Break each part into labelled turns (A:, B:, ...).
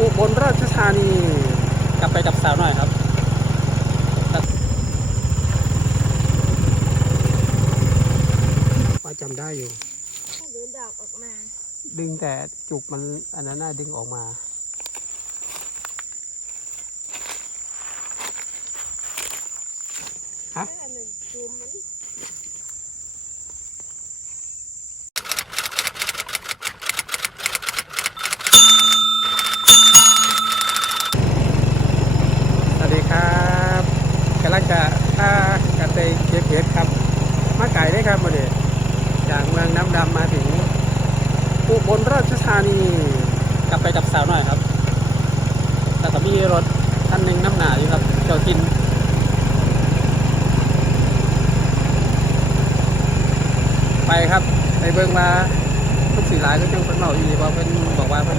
A: อุบลราชธานี กลับไปกับสาวหน่อยครับว่าจำได้อยู่
B: หรือดอกออกมา
A: ดึงแต่จุกมันอันนั้นน่าดึงออกมาฮะ
B: อันหนึ่งจูมมัน
A: สวัสดีครับกำลังจะพากันไปเก็บเห็ดครับ มาไก่ได้ครับมาเนี่ยจากเมืองน้ำดำมาถึงอุบลราชธานี กับไปกับสาวหน่อยครับแล้วก็มีรถคันหนึ่งน้ำหนาอยู่ครับเจ้าทินไปครับไปเบิ่งมาทุกสีหลายก็จังเป็นเมาอีเพราะเป็นบอกว่ามัน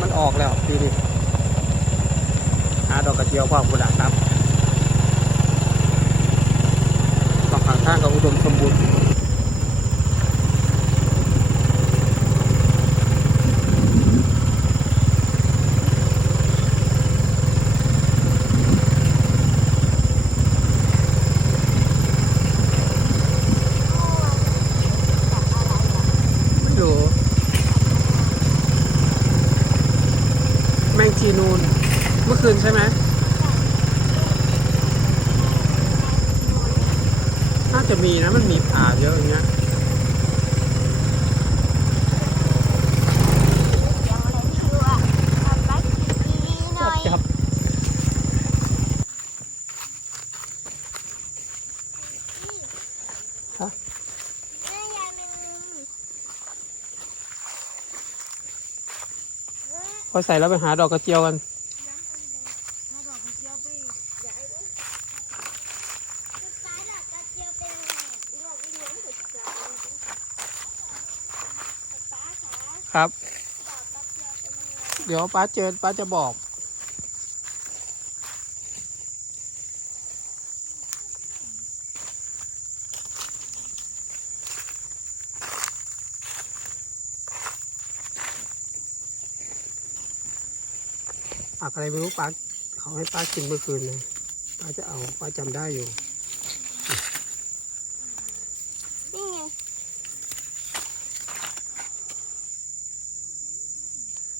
A: มันออกแล้วปีนี้หาดอกกระเจียวพ่อคุณครับสองข้างทางก็อุดมสมบูรณ์ จีนูน เมื่อคืนใช่ไหมน่าจะมีนะ มันมีป่าเยอะอย่างเงี้ย
B: เดี๋ยวอะไรไม่รู้อะทำบัตรดีๆหน่อย
A: จับ ฮะ
B: แม่ยายแมงมุม
A: พอใส่แล้วไปหาดอกกระเจียวกัน
B: ถ้าดอกกระเจียวไปใหญ่เลยสุดท้ายดอกกระเจียวเป็นยังไงดอกอีเหลืองถึงจะป้าขา
A: ครับ
B: ดอกกระเจียวเป็นยังไง
A: เดี๋ยวป้าเจอป้าจะบอก ผักอะไรไม่รู้ป้าเขาให้ป้ากินเมื่อคืนเลยป้าจะเอาป้าจำได้อยู่
B: นี่ไง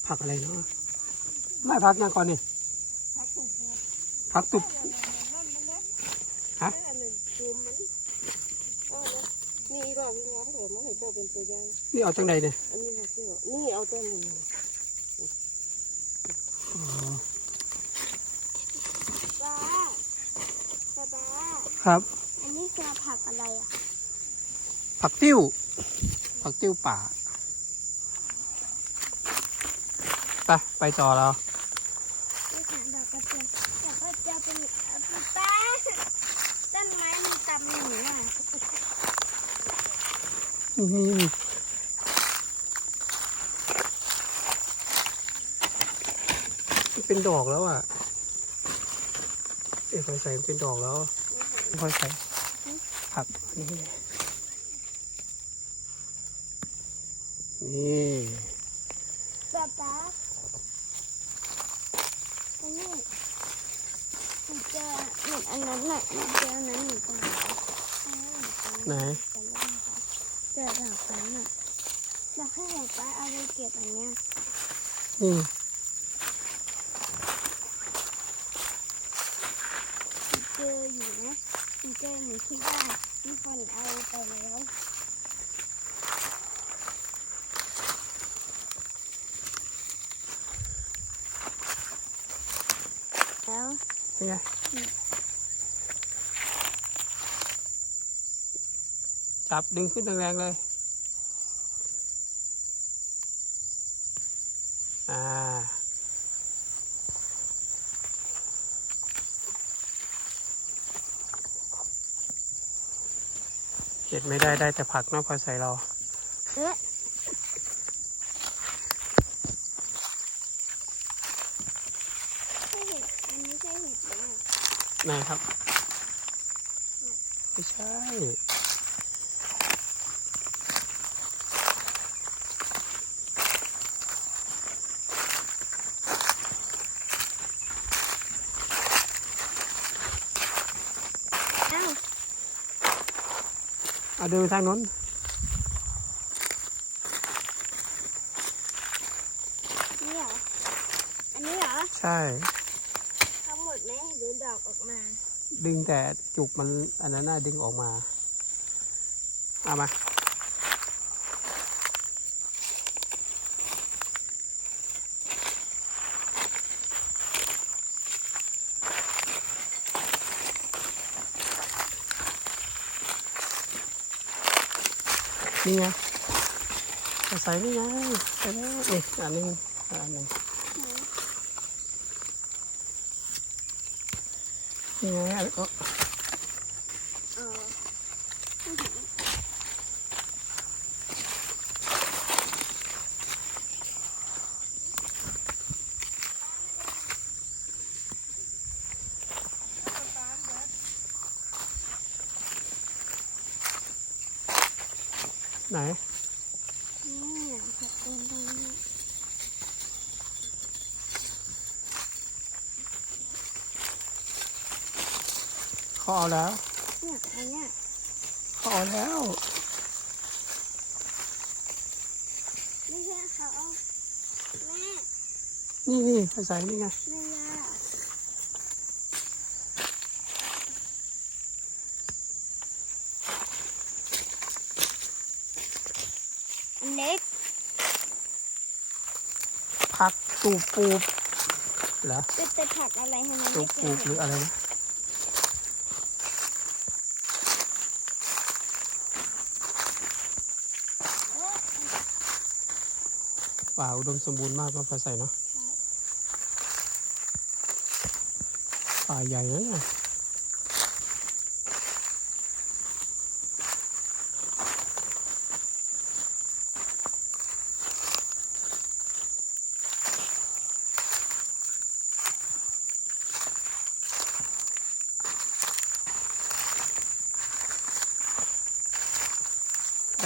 A: ผักอะไรเนาะไม่ผักยังก่อนนี่ผักตุบฮะ
B: อันหนึ่งจูมมันเอาเลยนี่ดอกงามเถอะมันให้เจ้าเป็นตัวอย่าง
A: นี่เอาจังใดเนี่ย
B: อันนี้ค่ะพี่บอกนี่เอาต้นนี้
A: อ๋อ
B: ป้าป้าป้า
A: ครับ
B: อันนี้คือผักอะไรอะ
A: ผักติ้ว ผักติ้วป่า ไป ไปต่อเรา
B: นี่ค่ะดอกกระเจียวดอกกระเจียวเป็นป้าป้าต้นไม้มันตำหนูอะ
A: นี่ เป็นดอกแล้วอะเอ้ยพอใส่เป็นดอกแล้วพอใส่ผักนี่นี่
B: ป้าป้าอันนี้หนูเจอเหมือนอันนั้นแหละหนูเจออันนั้นเหมือนกัน
A: ไหน
B: เจอดอกนั้นอะอยากให้หนูป้าเอาไปเก็บอันเนี้ย
A: นี่
B: เจออยู่ นะหนูเจอหนูคิดว่ามีคนเอาไปแล้วแล้ว
A: นี่ไงจับดึงขึ้นแรงๆเลย อ่า เก็บไม่ได้ได้แต่ผักเนอกพอใส่เรา
B: เอ๊ะใช่เห็ดอันนี้ใช่เห็ดไหมอะ
A: ไหนครับ ไม่ใช่
B: เเอา
A: เดินไปทางโน้น
B: นี่เหรอ อันนี้เหรอ
A: ใช่
B: ทั้งหมดไหมหรือดอกออกมา
A: ดึงแต่จุกมันอันนั้นน่าดึงออกมา เอามา นี่ไงใส่นี่ไงใส่แล้วนี่อันนึงอันนึงนี่ไงอันนี้
B: เออ
A: ไหน
B: นี่จับเป็นตรงนี้
A: เขาเอาแล้ว
B: เนี่ยอันเนี้ย
A: เขาเอาแล้ว
B: ไม่ใช่เขาเอาแม่
A: นี่นี่ไปใส่นี่ไง
B: แม่ยาอันเล็ก
A: ผักตูบปูบเหรอ
B: จะไปผักอะไรให้มัน
A: ตู
B: เล็
A: บ
B: ก
A: ปูบหรืออะไรนะ
B: เออ
A: ป่าอุดมสมบูรณ์มากก็ไปใส่เนาะป่าใหญ่นะเนี่ย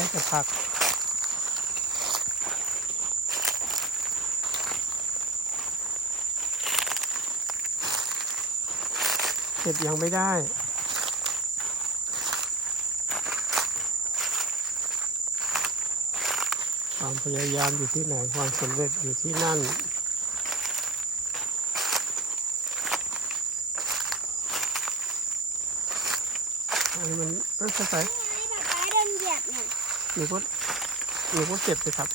A: ได้แต่ผักเห็ดยังไม่ได้ความพยายามอยู่ที่ไหน ความสำเร็จอยู่ที่นั่นอันนี้มันเอ้ยใส่
B: หนู
A: ก็หนูก็เก็บไปครับ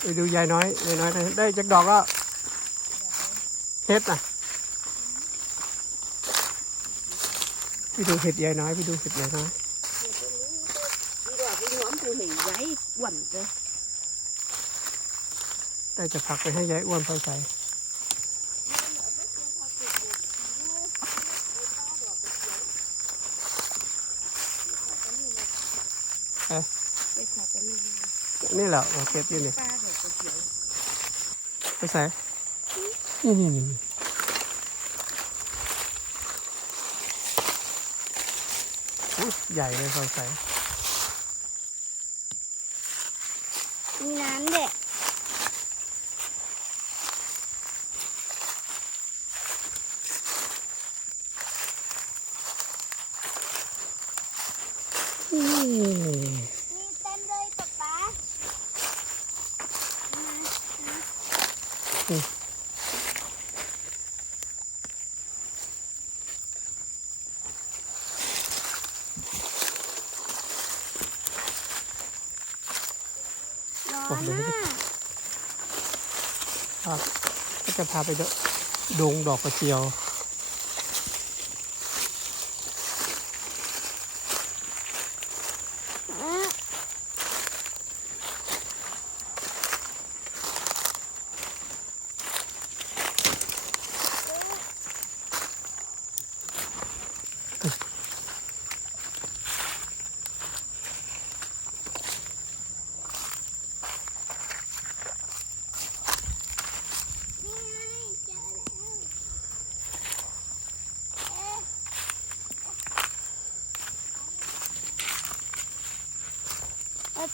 A: ไปดูยายน้อยยายน้อย ได้จากดอกก็เห็ดนะไปดูเห็ดยายน้อย ไปดูเห็ดยายน้อย
C: cái nhóm tôi hỉ giấy quẩn rồi
A: ได้จะผักไปให้ยายอ้วนพอใส่นี่แหละโอเคที่นี่
C: ba được cái kiểu
A: ไปใส่นี่นี่นี่นี่ใหญ่เลยพอใส่
B: มีน้ำเด็ก
A: นี่
B: มีเต็มเลยป๊าป๊ามา ร้อนมาก
A: ครับก็จะพาไปเดดงดอกกระเจียว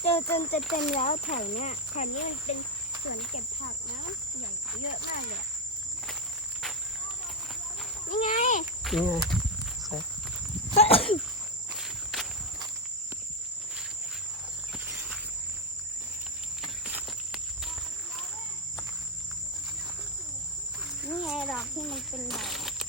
B: เจอจนจะเต็มแล้วแถวเนี้ยแถวนี้มันเป็นสวนเก็บผักนะใหญ่เยอะมากเลยนี่ไง
A: นี่ไงใส่
B: นี่ไงดอกที่มันเป็นแบบ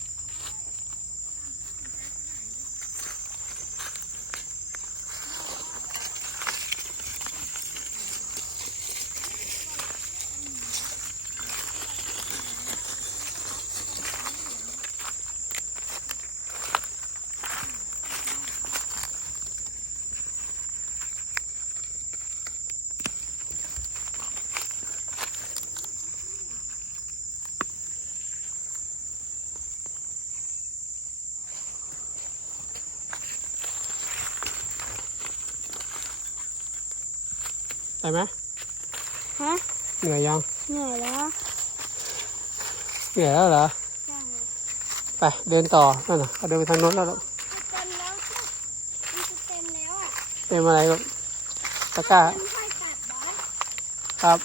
A: ไปไหม
B: ฮะ
A: เหนื่อยยัง
B: เหนื่อยแล้ว
A: เหนื่อยแล้วเหรอ
B: ใช่
A: ไปเดินต่อนั่นน่ะเขาเดินไปทางโน้นแล้วลูก
B: เต็มแล้วจ้ะมันจะเต็มแล้วอะ
A: เต็มอะไรลูกตะกร้า
B: เต็มค่อยตัดบอส
A: ครับ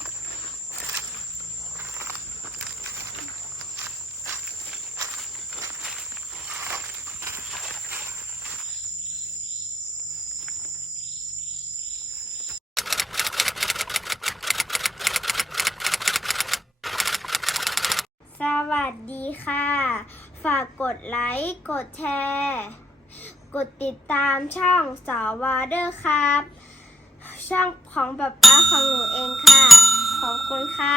B: ฝากกดไลค์ กดแชร์ กดติดตามช่องสวอเดอร์ครับ ช่องของแบบป้าของหนูเองค่ะ ขอบคุณค่ะ